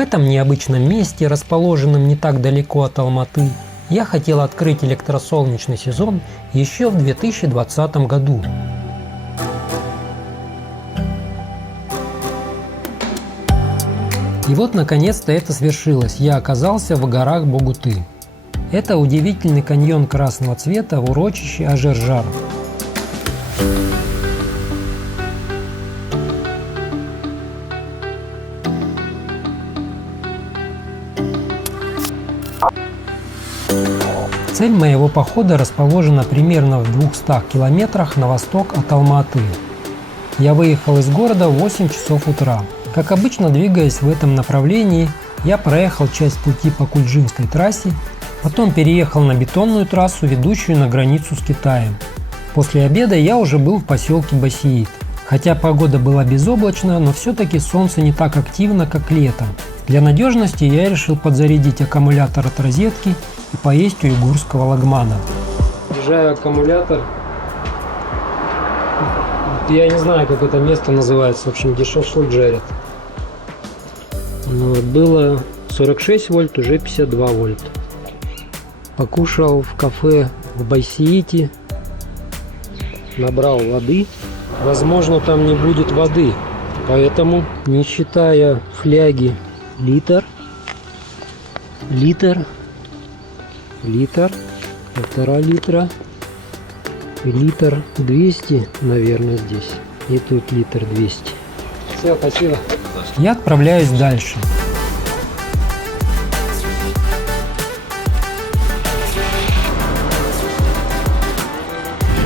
этом необычном месте, расположенном не так далеко от Алматы, я хотел открыть электросолнечный сезон еще в 2020 году. И вот наконец-то это свершилось, я оказался в горах Богуты. Это удивительный каньон красного цвета в урочище Ажер-Жар. Цель моего похода расположена примерно в 200 километрах на восток от Алматы. Я выехал из города в 8 часов утра. Как обычно, двигаясь в этом направлении, я проехал часть пути по Кульджинской трассе, потом переехал на бетонную трассу, ведущую на границу с Китаем. После обеда я уже был в поселке Басиит. Хотя погода была безоблачная, но все-таки солнце не так активно, как летом. Для надежности я решил подзарядить аккумулятор от розетки и поесть уйгурского лагмана. Заряжаю аккумулятор. Я не знаю, как это место называется, в общем, где шашлык жарят. Было 46 вольт, уже 52 вольт. Покушал в кафе в Байсиите, набрал воды. Возможно, там не будет воды, поэтому, не считая фляги, литр, 1,5 литра и литр 200, наверное, здесь. И тут литр 200. Все, спасибо. Я отправляюсь дальше.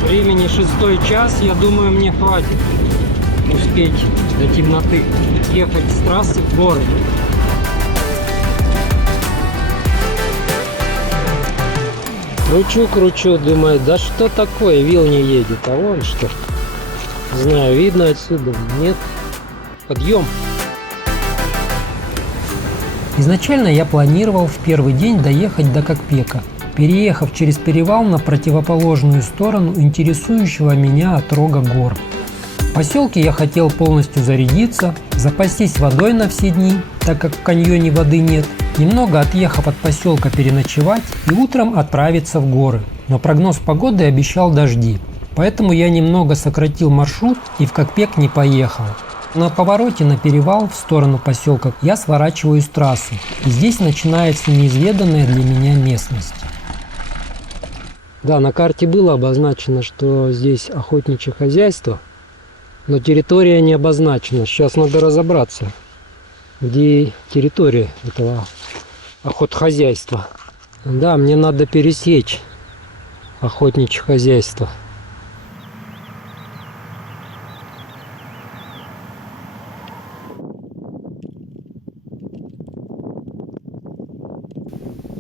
Времени 6 час, я думаю, мне хватит успеть до темноты ехать с трассы в горы. Кручу, думаю, да что такое, вил не едет, а вон что. Не знаю, видно отсюда, нет. Подъем. Изначально я планировал в первый день доехать до Кокпека, переехав через перевал на противоположную сторону интересующего меня отрога гор. В поселке я хотел полностью зарядиться, запастись водой на все дни, так как в каньоне воды нет, немного отъехав от поселка переночевать и утром отправиться в горы. Но прогноз погоды обещал дожди, поэтому я немного сократил маршрут и в Кокпек не поехал. На повороте на перевал в сторону поселка я сворачиваю с трассы, и здесь начинается неизведанная для меня местность. Да, на карте было обозначено, что здесь охотничье хозяйство, но территория не обозначена. Сейчас надо разобраться, где территория этого охотхозяйства. Да, мне надо пересечь охотничье хозяйство.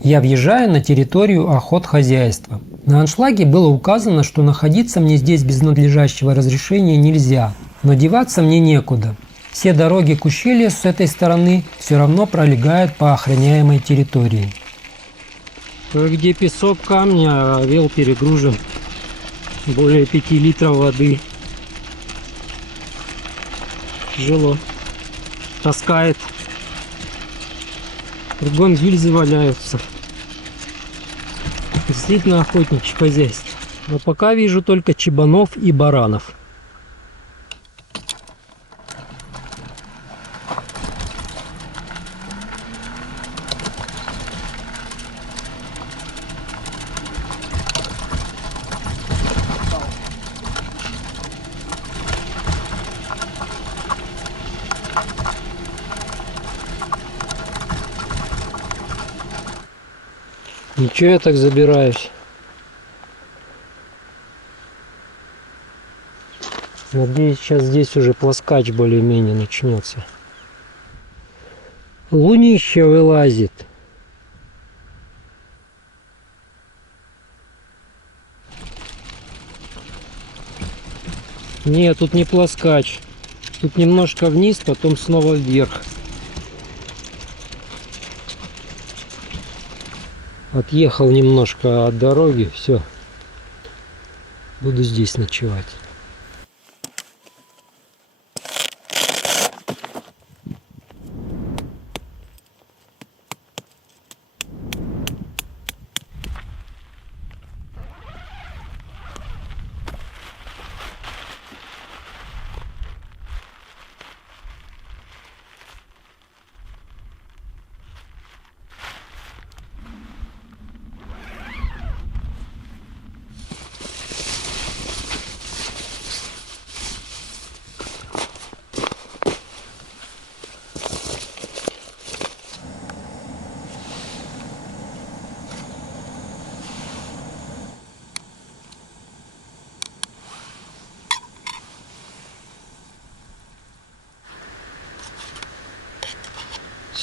Я въезжаю на территорию охотхозяйства. На аншлаге было указано, что находиться мне здесь без надлежащего разрешения нельзя, но деваться мне некуда. Все дороги к ущелью с этой стороны все равно пролегают по охраняемой территории. Кое-где песок, камни, а вел перегружен. Более 5 литров воды. Тяжело. Таскает. Кругом гильзы валяются. Действительно охотничье хозяйство. Но пока вижу только чебанов и баранов. Ничего, я так забираюсь. Надеюсь, сейчас здесь уже плоскач более-менее начнется. Лунище вылазит. Нет, тут не плоскач. Тут немножко вниз, потом снова вверх. Отъехал немножко от дороги, все. Буду здесь ночевать.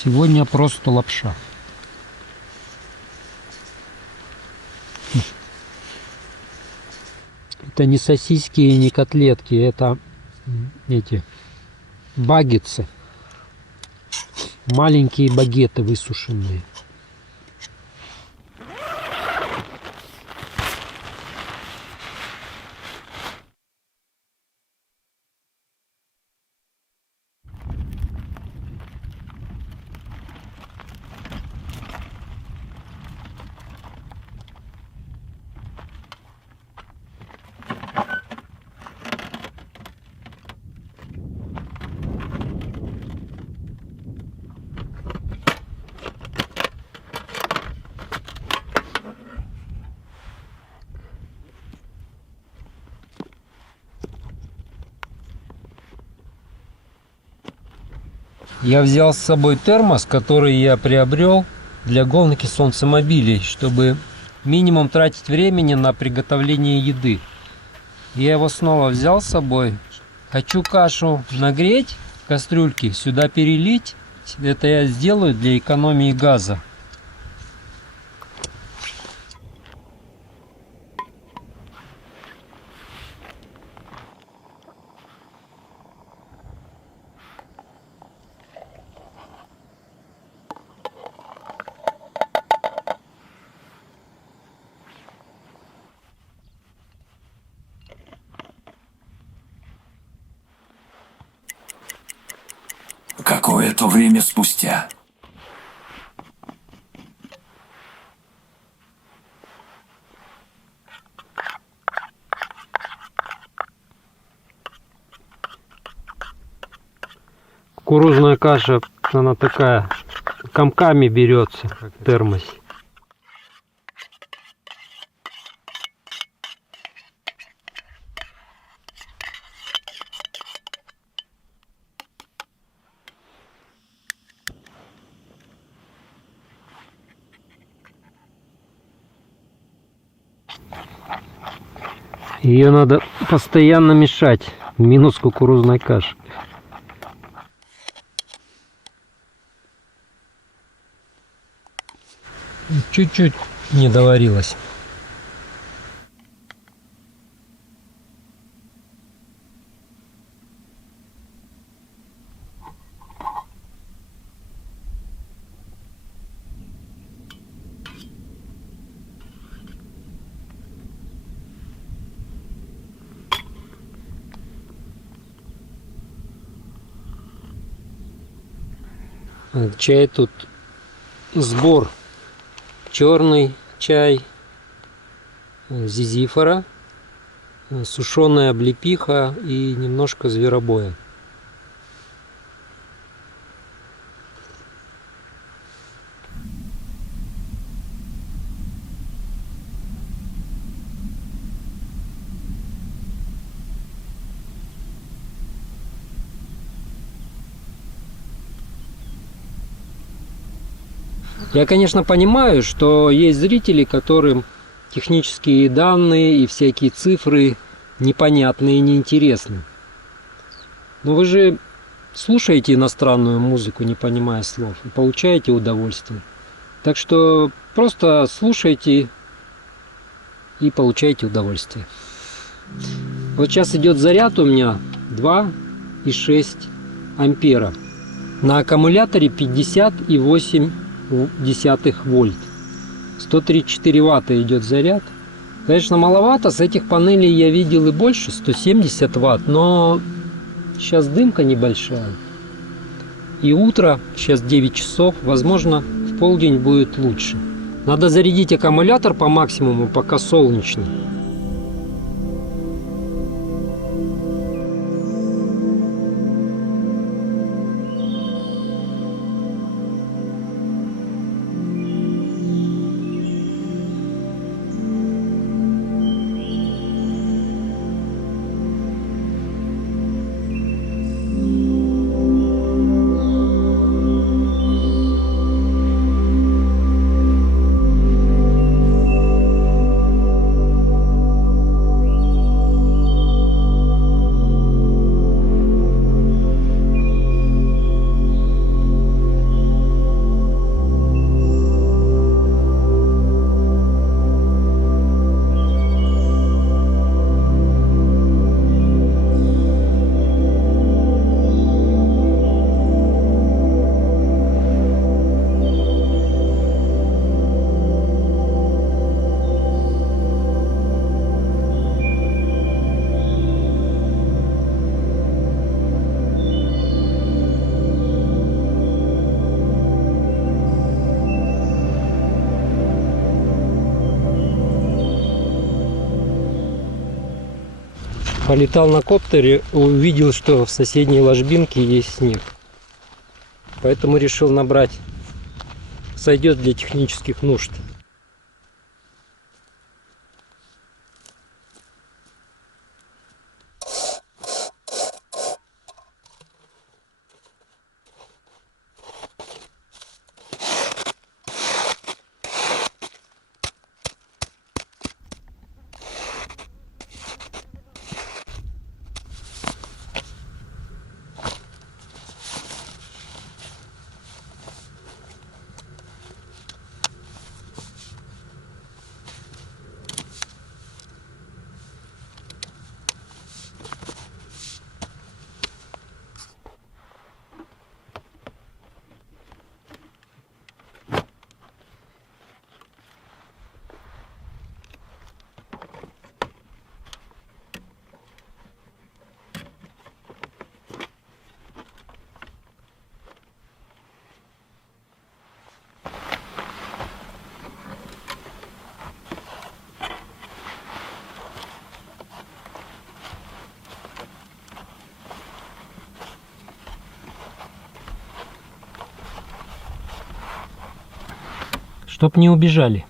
Сегодня просто лапша. Это не сосиски и не котлетки, это эти багетсы. Маленькие багеты высушенные. Я взял с собой термос, который я приобрел для гонки солнцемобилей, чтобы минимум тратить времени на приготовление еды. Я его снова взял с собой. Хочу кашу нагреть в кастрюльке, сюда перелить. Это я сделаю для экономии газа. Какое-то время спустя. Кукурузная каша, она такая, комками берется в термосе. Ее надо постоянно мешать, минус кукурузной каши. Чуть-чуть не доварилась. Чай тут сбор. Черный чай, зизифора, сушеная облепиха и немножко зверобоя. Я, конечно, понимаю, что есть зрители, которым технические данные и всякие цифры непонятны и неинтересны. Но вы же слушаете иностранную музыку, не понимая слов, и получаете удовольствие. Так что просто слушайте и получайте удовольствие. Вот сейчас идет заряд у меня 2,6 ампера. На аккумуляторе 50,8 вольт. 134 ватта идет заряд. Конечно, маловато. С этих панелей я видел и больше, 170 ватт. Но сейчас дымка небольшая. И утро, сейчас 9 часов. Возможно, в полдень будет лучше. Надо зарядить аккумулятор по максимуму, пока солнечно. Полетал на коптере, увидел, что в соседней ложбинке есть снег. Поэтому решил набрать. Сойдет для технических нужд. Чтоб не убежали.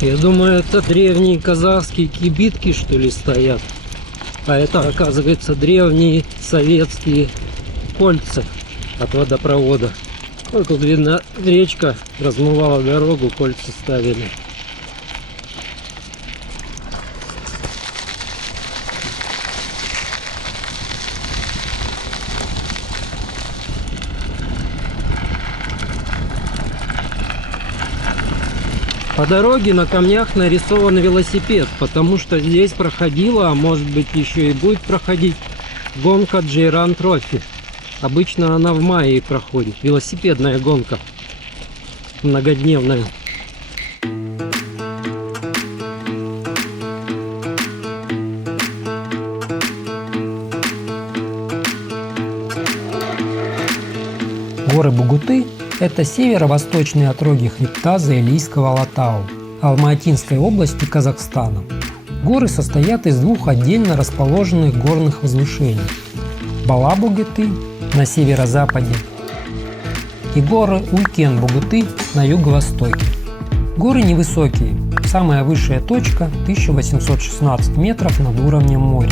Я думаю, это древние казахские кибитки, что ли, стоят. А это, оказывается, древние советские кольца от водопровода. Вот тут видно, речка размывала дорогу, кольца ставили. По дороге на камнях нарисован велосипед, потому что здесь проходила, а может быть еще и будет проходить, гонка Джейран Трофи. Обычно она в мае проходит, велосипедная гонка, многодневная. Горы Бугуты – это северо-восточные отроги хребта Заилийского Алатау, Алматинской области Казахстана. Горы состоят из двух отдельно расположенных горных возвышений – Бала-Бугуты на северо-западе и горы Улькен-Бугуты на юго-востоке. Горы невысокие, самая высшая точка – 1816 метров над уровнем моря.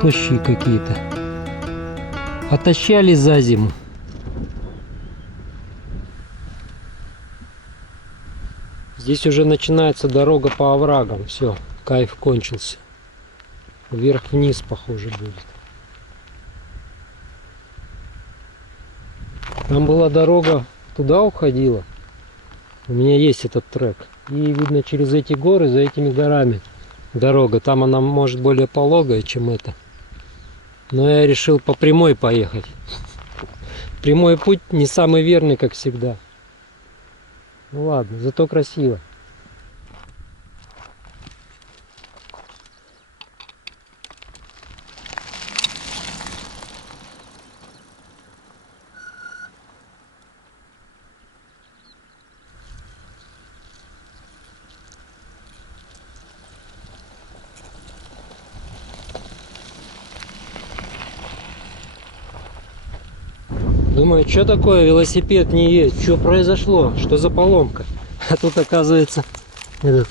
Тощие какие-то. Отощали за зиму. Здесь уже начинается дорога по оврагам. Все, кайф кончился. Вверх-вниз, похоже, будет. Там была дорога, туда уходила. У меня есть этот трек. И видно через эти горы, за этими горами дорога. Там она может более пологая, чем эта. Но я решил по прямой поехать. Прямой путь не самый верный, как всегда. Ну ладно, зато красиво. Думаю, что такое, велосипед не едет, что произошло, что за поломка. А тут, оказывается, этот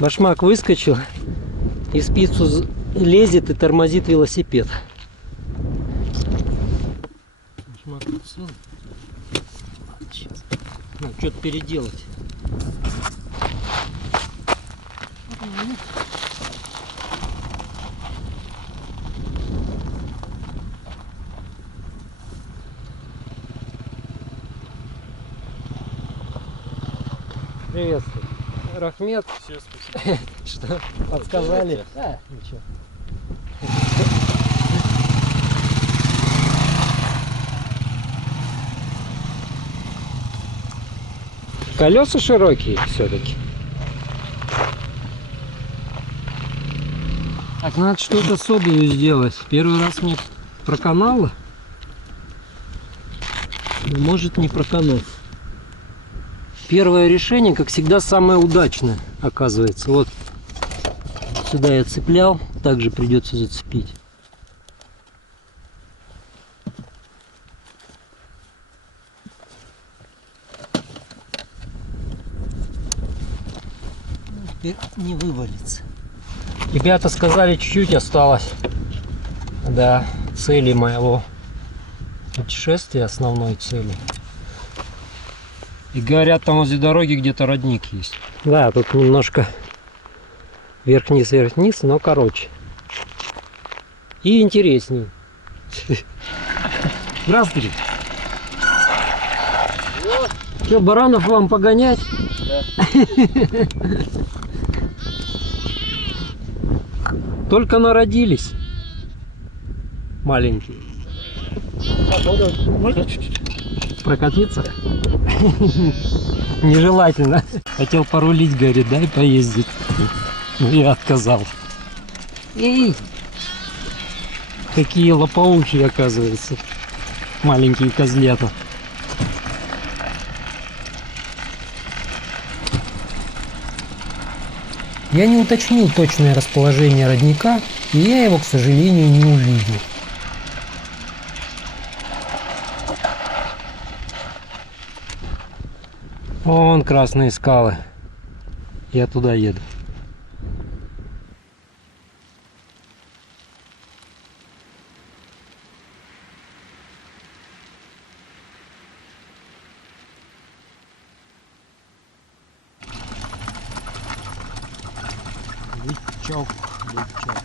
башмак выскочил и в спицу лезет и тормозит велосипед. Башмак цел. Сейчас. Надо что-то переделать. Приветствую. Рахмет. Все, спасибо. Что подсказали? Да, ничего. Колеса широкие все-таки. Так, надо что-то с обувью сделать. Первый раз мне проканало. Но может не проканать. Первое решение, как всегда, самое удачное, оказывается. Вот сюда я цеплял, также придется зацепить. Теперь не вывалится. Ребята сказали, чуть-чуть осталось до цели моего путешествия, основной цели. И говорят, там возле дороги где-то родник есть. Да, тут немножко вверх-вниз, вверх-вниз, но короче. И интересней. Здравствуйте. Что, баранов вам погонять? Да. Только народились. Маленькие. Можно чуть-чуть? Прокатиться? Нежелательно. Хотел порулить, говорит, дай поездить. Ну, я отказал. Эй! Какие лопоухи, оказывается. Маленькие козлята. Я не уточнил точное расположение родника, и я его, к сожалению, не увидел. Вон красные скалы. Я туда еду. Бычок, бычок.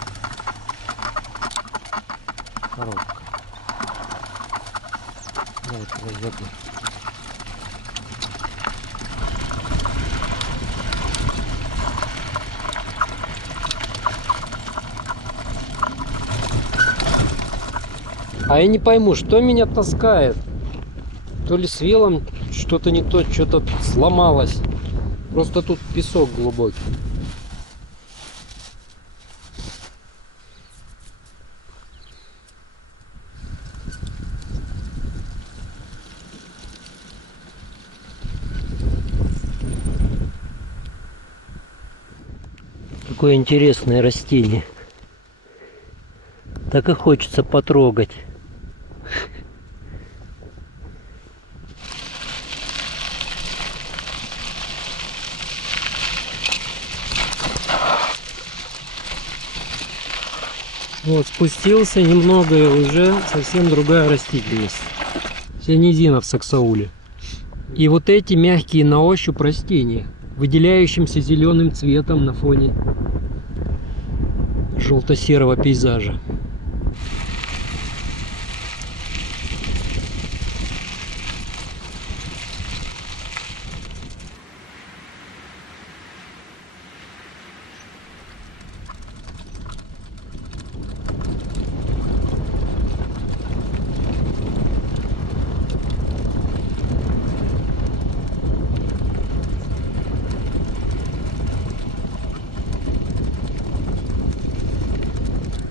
Коробка. Давайте разобью. А я не пойму, что меня таскает. То ли с велом что-то не то, что-то сломалось. Просто тут песок глубокий. Какое интересное растение. Так и хочется потрогать. Вот, спустился немного, и уже совсем другая растительность. Вся низина в Саксауле. И вот эти мягкие на ощупь растения, выделяющимся зеленым цветом на фоне желто-серого пейзажа.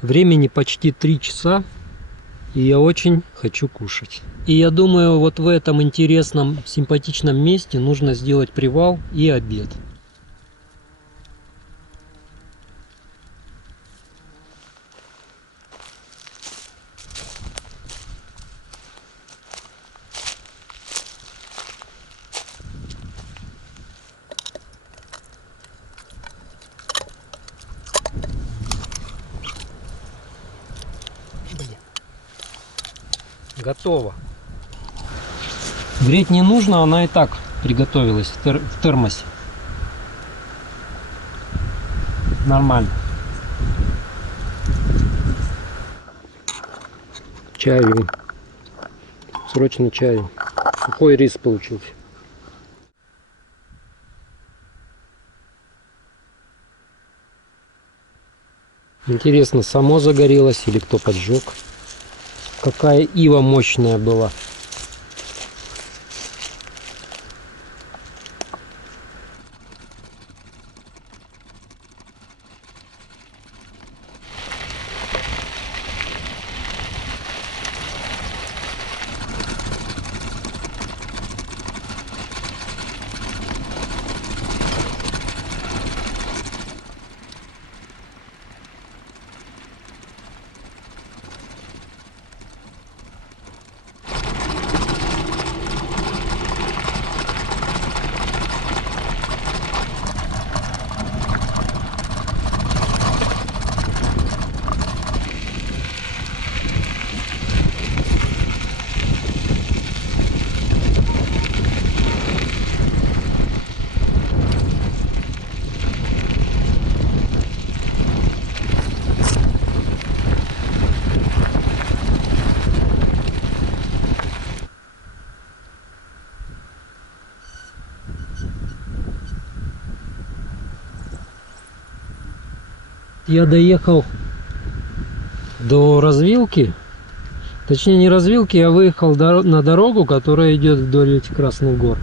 Времени почти 3 часа, и я очень хочу кушать. И я думаю, вот в этом интересном, симпатичном месте нужно сделать привал и обед. Готово. Греть не нужно, она и так приготовилась в термосе. Нормально. Чаю. Срочно чаю. Сухой рис получился. Интересно, само загорелось или кто поджег? Какая ива мощная была. Я доехал до развилки, точнее не развилки, я выехал на дорогу, которая идет вдоль этих Красных гор.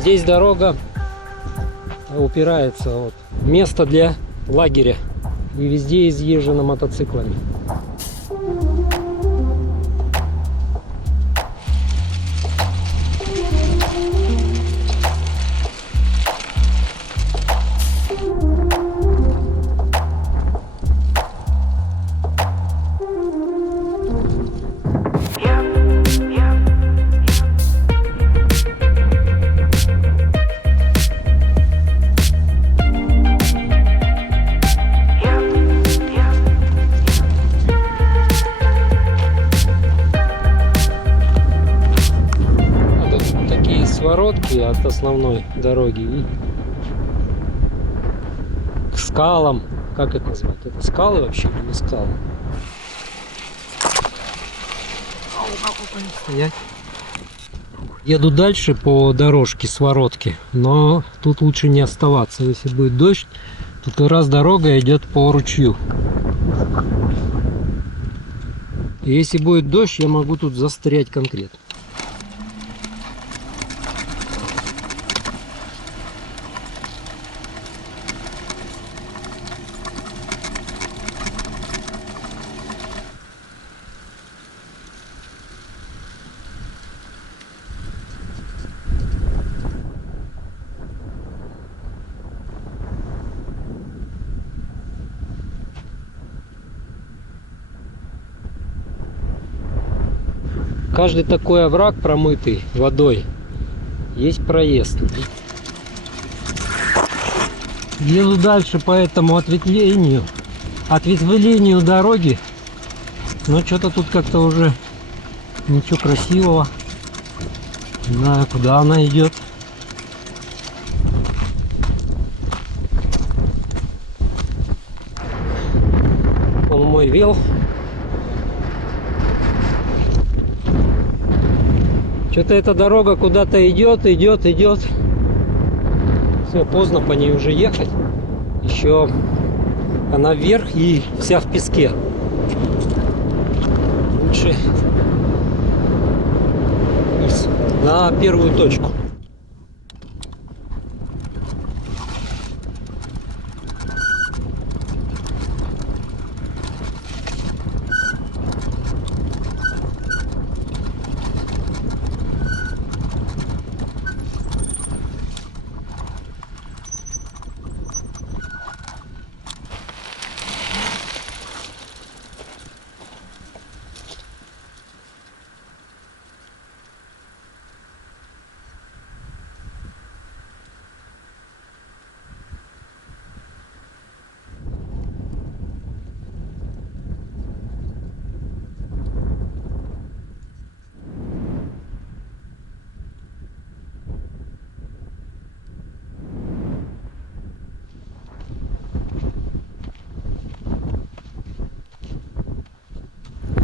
Здесь дорога упирается, вот, место для лагеря, и везде изъезжено мотоциклами. Своротки от основной дороги и к скалам. Как это назвать? Это скалы вообще или не скалы? Стоять. Еду дальше по дорожке своротки, но тут лучше не оставаться. Если будет дождь, тут как раз дорога идет по ручью. И если будет дождь, я могу тут застрять конкретно. Каждый такой овраг, промытый водой, есть проезд. Еду дальше по этому ответвлению дороги, но что-то тут как-то уже ничего красивого. Не знаю, куда она идет. Он мой вел. Что-то эта дорога куда-то идет. Все, поздно по ней уже ехать. Еще она вверх и вся в песке. Лучше на первую точку.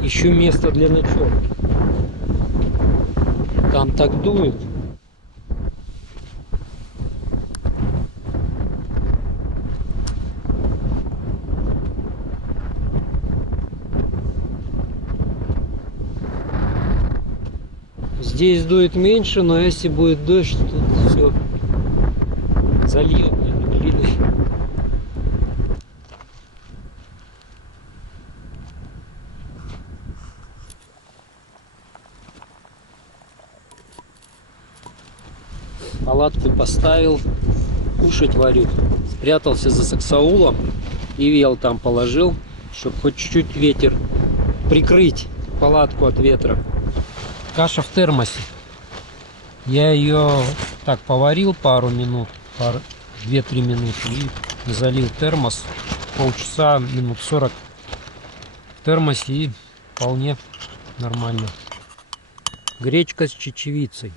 Ищу место для ночевки. Там так дует. Здесь дует меньше, но если будет дождь, тут все зальет глиной. Палатку поставил, кушать варю. Спрятался за саксаулом и вел там положил, чтобы хоть чуть-чуть ветер прикрыть палатку от ветра. Каша в термосе. Я ее так поварил пару минут, 2-3 минуты и залил термос. Полчаса, минут 40 в термосе и вполне нормально. Гречка с чечевицей.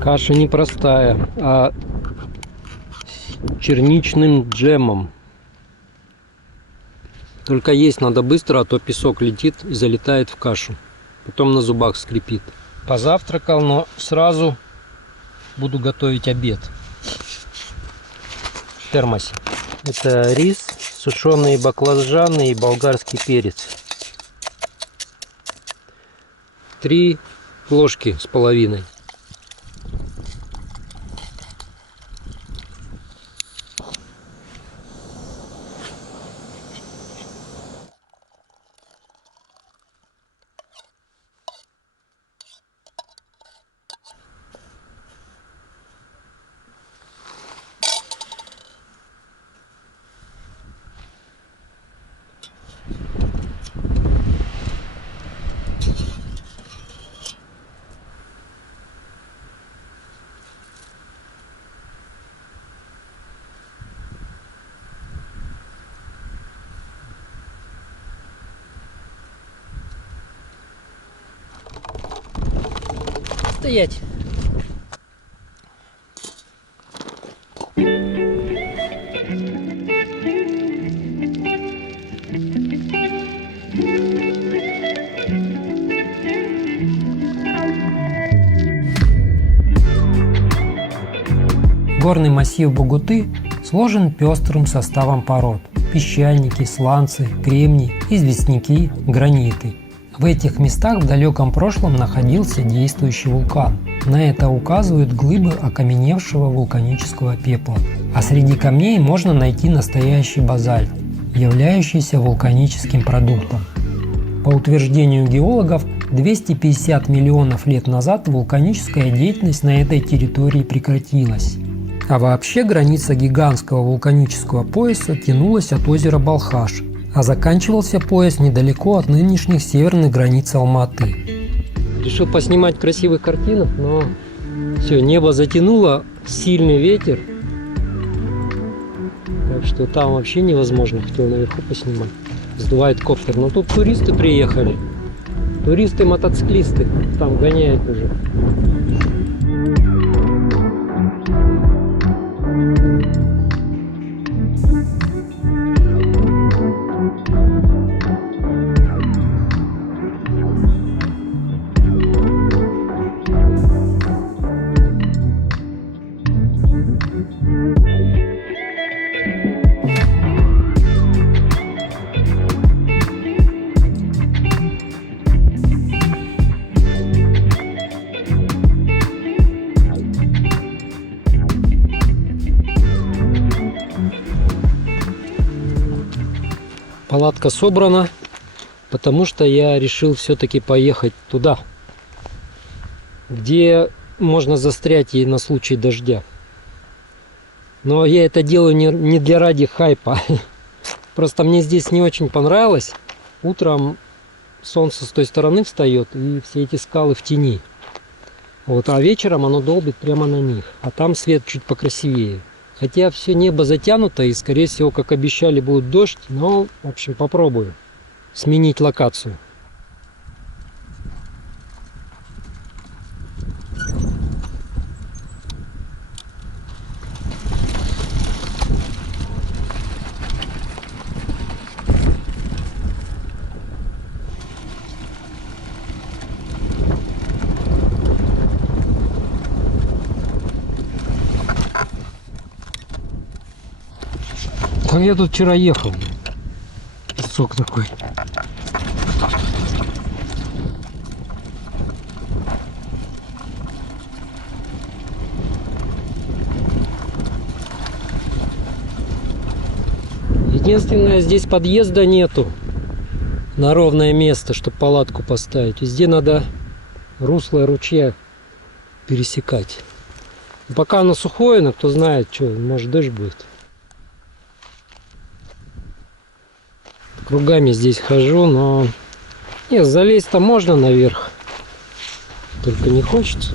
Каша непростая, а с черничным джемом. Только есть надо быстро, а то песок летит и залетает в кашу. Потом на зубах скрипит. Позавтракал, но сразу буду готовить обед. В термосе. Это рис, сушеные баклажаны и болгарский перец. 3 ложки с половиной. Стоять. Горный массив Бугуты сложен пестрым составом пород – песчаники, сланцы, кремний, известняки, граниты. В этих местах в далеком прошлом находился действующий вулкан. На это указывают глыбы окаменевшего вулканического пепла. А среди камней можно найти настоящий базальт, являющийся вулканическим продуктом. По утверждению геологов, 250 миллионов лет назад вулканическая деятельность на этой территории прекратилась. А вообще граница гигантского вулканического пояса тянулась от озера Балхаш, а заканчивался пояс недалеко от нынешних северных границ Алматы. Решил поснимать красивых картинок, но все, небо затянуло, сильный ветер. Так что там вообще невозможно, хотел наверху поснимать. Сдувает коптер. Но тут туристы приехали. Туристы-мотоциклисты там гоняют уже. Палатка собрана, потому что я решил все-таки поехать туда, где можно застрять и на случай дождя. Но я это делаю не для ради хайпа. Просто мне здесь не очень понравилось. Утром солнце с той стороны встает, и все эти скалы в тени. Вот, а вечером оно долбит прямо на них. А там свет чуть покрасивее. Хотя все небо затянуто, и, скорее всего, как обещали, будет дождь. Но, в общем, попробую сменить локацию. Как я тут вчера ехал. Песок такой. Единственное, здесь подъезда нету на ровное место, чтобы палатку поставить. Везде надо русло ручья пересекать. Пока оно сухое, но кто знает, что, может дождь будет. Кругами здесь хожу, но нет, залезть-то можно наверх, только не хочется.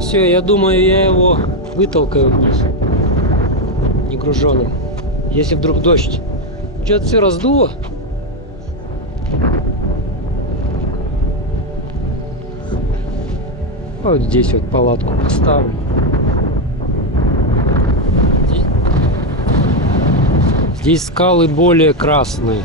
Все, я думаю, я его вытолкаю вниз, не груженым, если вдруг дождь. Что-то все раздуло. Вот здесь вот палатку поставлю. Здесь скалы более красные.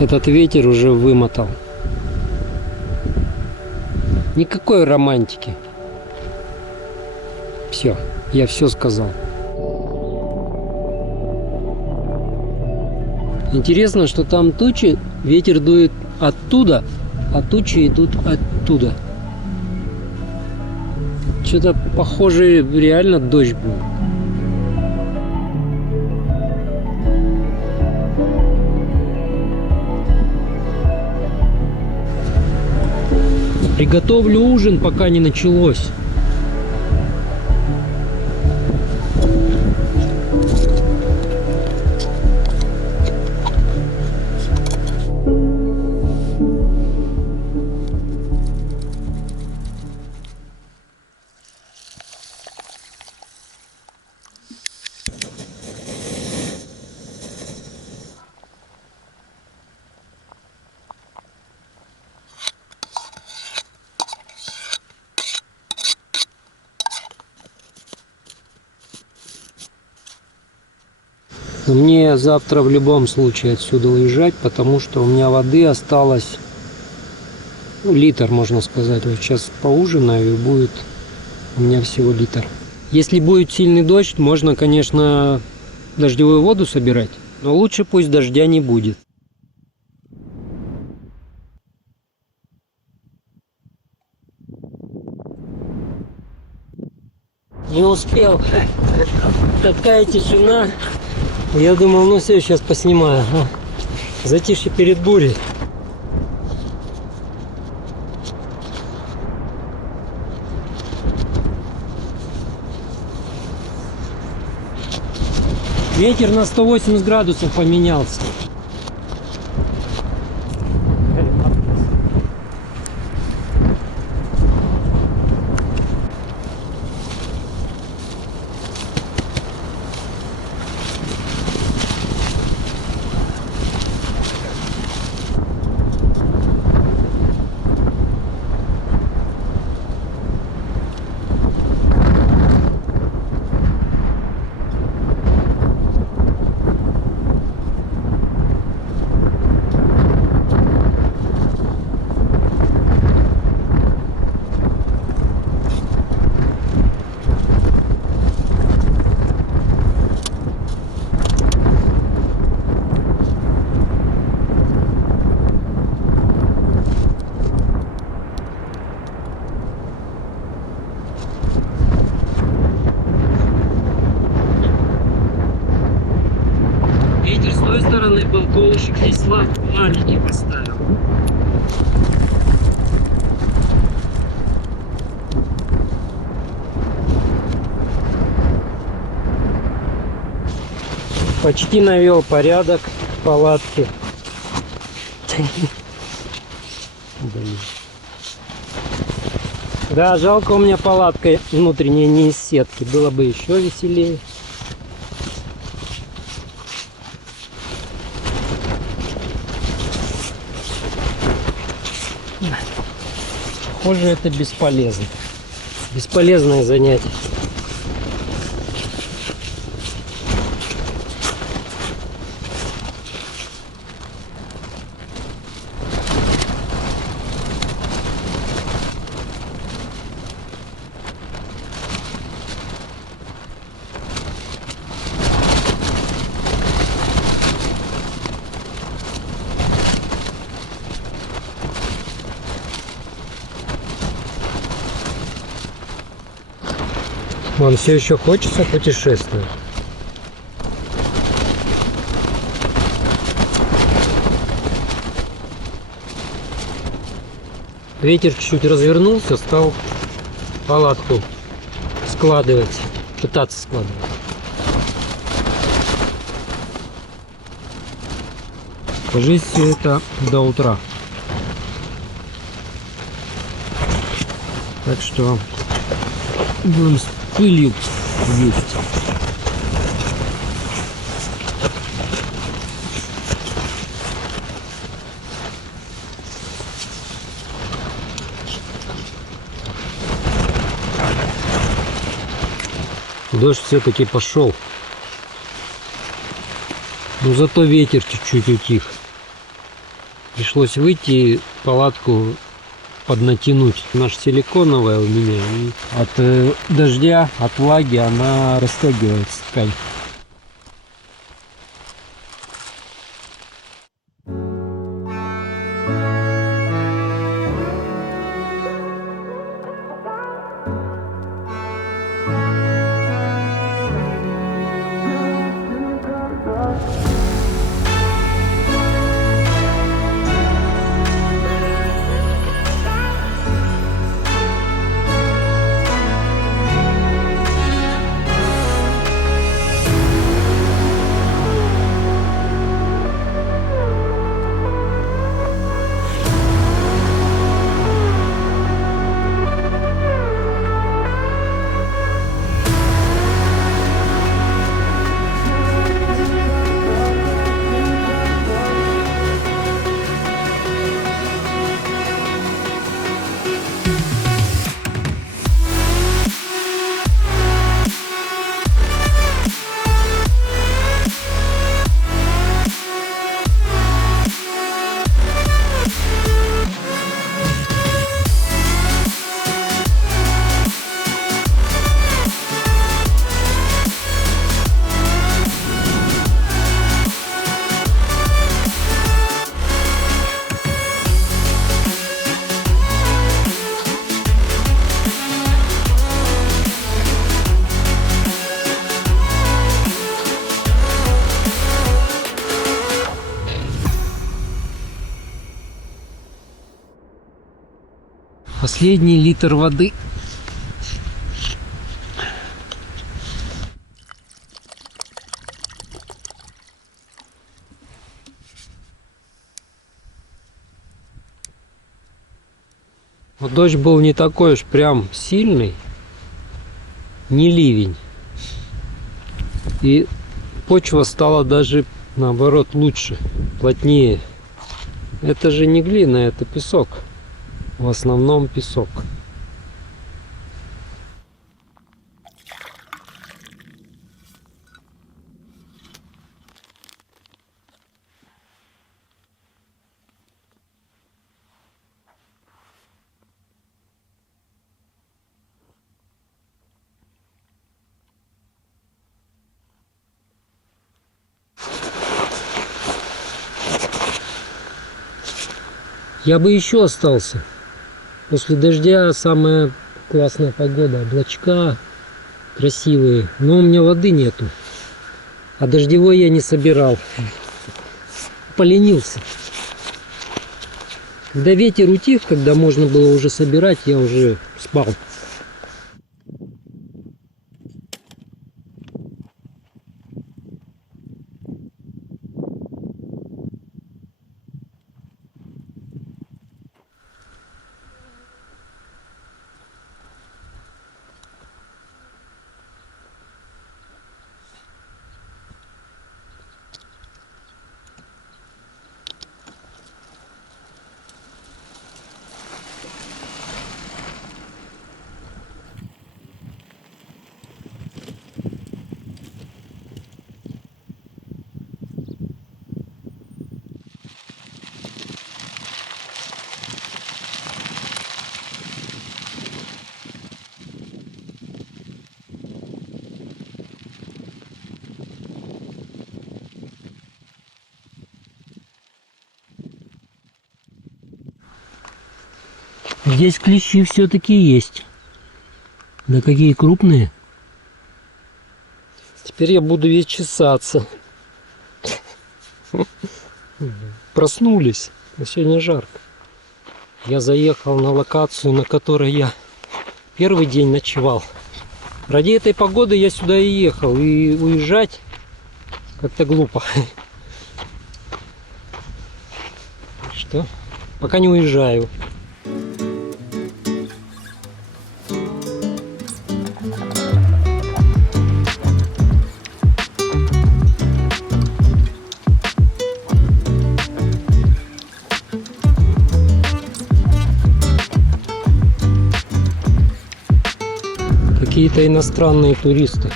Этот ветер уже вымотал. Никакой романтики. Все, я все сказал. Интересно, что там тучи, ветер дует оттуда, а тучи идут оттуда. Что-то похоже, реально дождь был. Приготовлю ужин, пока не началось. Но мне завтра в любом случае отсюда уезжать, потому что у меня воды осталось, литр, можно сказать. Вот сейчас поужинаю, и будет у меня всего литр. Если будет сильный дождь, можно, конечно, дождевую воду собирать, но лучше пусть дождя не будет. Не успел. Такая тишина. Я думал, ну все, сейчас поснимаю. Затишье перед бурей. Ветер на 180 градусов поменялся. Ветер с той стороны был, колышек здесь маленький поставил. Почти навел порядок в палатке. Да, жалко, у меня палатка внутренняя не из сетки. Было бы еще веселее. Похоже, это бесполезно. Бесполезное занятие. Вам все еще хочется путешествовать? Ветер чуть-чуть развернулся, стал палатку складывать, пытаться складывать. Кажись, все это до утра. Так что будем с пылью ездить. Дождь все-таки пошел. Но зато ветер чуть-чуть утих. Пришлось выйти, палатку поднатянуть. Она ж силиконовая у меня. И от дождя, от влаги она растягивается ткань. Последний литр воды. Вот дождь был не такой уж прям сильный, не ливень. И почва стала даже наоборот лучше, плотнее. Это же не глина, это песок. В основном песок. Я бы еще остался. После дождя самая классная погода, облачка красивые, но у меня воды нету, а дождевой я не собирал, поленился. Когда ветер утих, когда можно было уже собирать, я уже спал. Здесь клещи все-таки есть. Да какие крупные. Теперь я буду весь чесаться. Проснулись. А сегодня жарко. Я заехал на локацию, на которой я первый день ночевал. Ради этой погоды я сюда и ехал. И уезжать как-то глупо. Что? Пока не уезжаю. Какие-то иностранные туристы.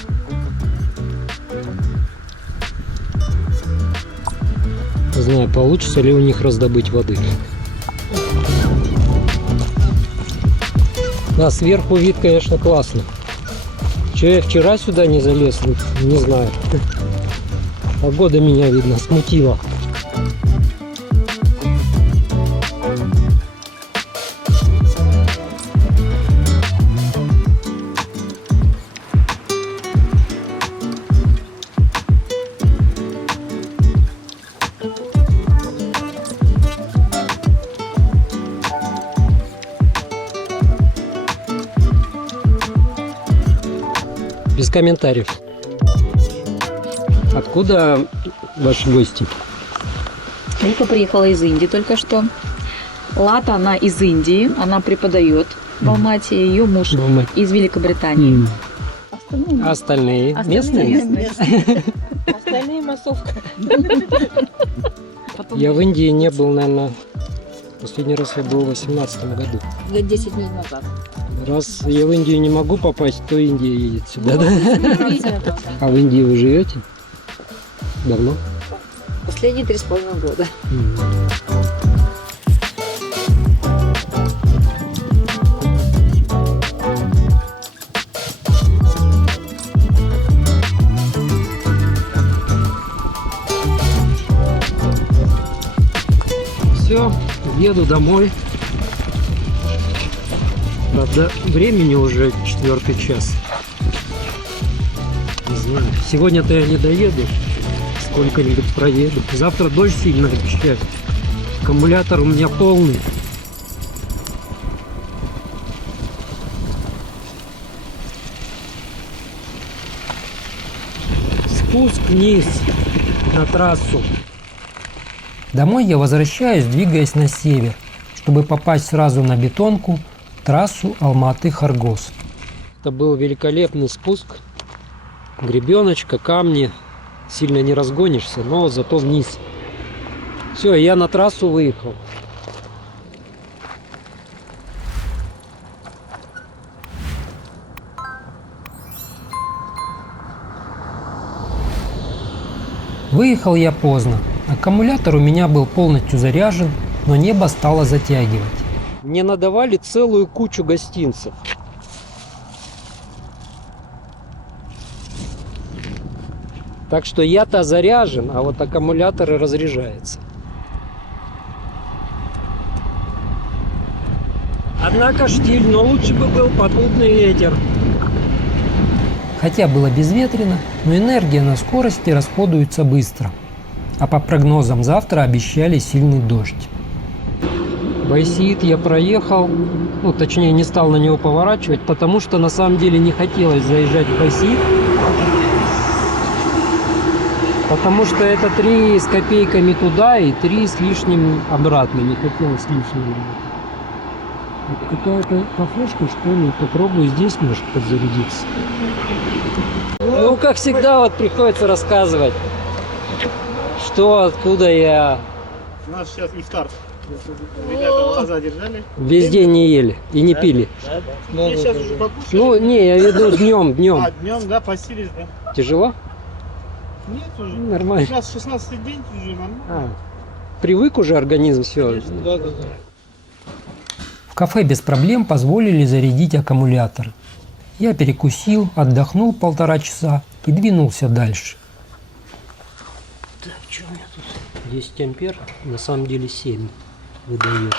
знаю, получится ли у них раздобыть воды. Да, сверху вид, конечно, классный. Че я вчера сюда не залез, не знаю. Погода меня, видно, смутила. Без комментариев. Откуда ваши гости? Вика приехала из Индии только что. Лата, она из Индии, она преподает в Алмате, ее муж из Великобритании. А остальные местные? Остальные массовка. Я в Индии не был, наверное, последний раз я был в 2018 году. Лет 10 дней назад. Раз я в Индию не могу попасть, то Индия едет сюда, да? А в Индии вы живете? Давно? Последние 3,5 года. Все, еду домой. Правда, времени уже 4 час. Не знаю. Сегодня-то я не доеду. Сколько-нибудь проеду. Завтра дождь сильно обещают. Аккумулятор у меня полный. Спуск вниз на трассу. Домой я возвращаюсь, двигаясь на север, чтобы попасть сразу на бетонку, трассу Алматы-Хоргоз. Это был великолепный спуск. Гребеночка, камни. Сильно не разгонишься, но зато вниз. Все, я на трассу выехал. Выехал я поздно. Аккумулятор у меня был полностью заряжен, но небо стало затягивать. Мне надавали целую кучу гостинцев. Так что я-то заряжен, а вот аккумулятор и разряжается. Однако штиль, но лучше бы был попутный ветер. Хотя было безветренно, но энергия на скорости расходуется быстро. А по прогнозам завтра обещали сильный дождь. Байсиит я проехал, ну точнее не стал на него поворачивать, потому что на самом деле не хотелось заезжать в Байсиит. Потому что это 3 с копейками туда и 3 с лишним обратно. Не хотелось лишнего. Какая-то кафешка, что ли? Попробую здесь, может, подзарядиться. Ну, как всегда, вот приходится рассказывать, что, откуда я. У нас сейчас ифтар. Ребята глаза держали. Весь день не ели и не пили. И сейчас уже покушали. Ну, не, я веду днем. А, днем, да, постились, да? Тяжело? Нет уже. Нормально. Сейчас 16 день уже нормально. Привык уже организм, все. Да. В кафе без проблем позволили зарядить аккумулятор. Я перекусил, отдохнул 1,5 часа и двинулся дальше. Так, что у меня тут? 10 ампер, на самом деле 7 выдает.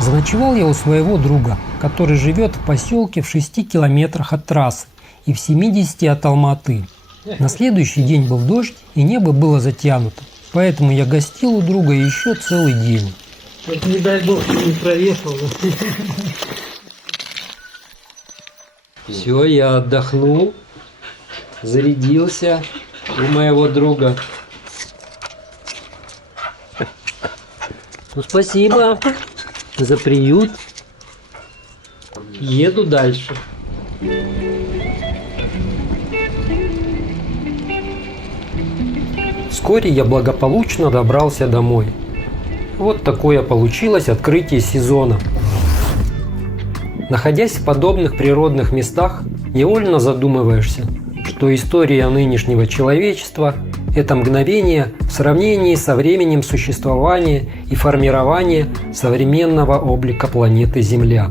Заночевал я у своего друга, который живет в поселке в 6 километрах от трассы и в 70 от Алматы. На следующий день был дождь и небо было затянуто, поэтому я гостил у друга еще целый день. Вот не дай бог, не проехал. Все, я отдохнул, зарядился у моего друга. Ну, спасибо за приют. Еду дальше. Вскоре я благополучно добрался домой. Вот такое получилось открытие сезона. Находясь в подобных природных местах, невольно задумываешься, что история нынешнего человечества это мгновение в сравнении со временем существования и формирования современного облика планеты Земля.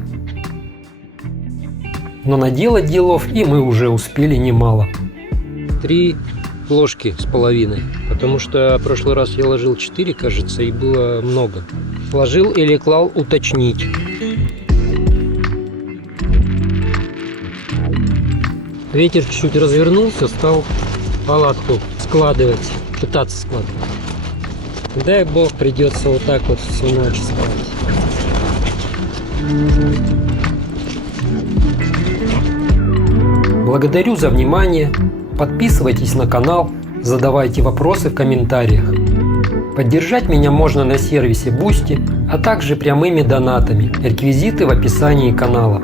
Но наделать делов и мы уже успели немало. 3 ложки с половиной, потому что в прошлый раз я ложил 4, кажется, и было много. Ложил или клал уточнить. Ветер чуть-чуть развернулся, стал палатку складывать, пытаться складывать. Дай бог, придется вот так вот всю ночь спать. Благодарю за внимание. Подписывайтесь на канал, задавайте вопросы в комментариях. Поддержать меня можно на сервисе Boosty, а также прямыми донатами. Реквизиты в описании канала.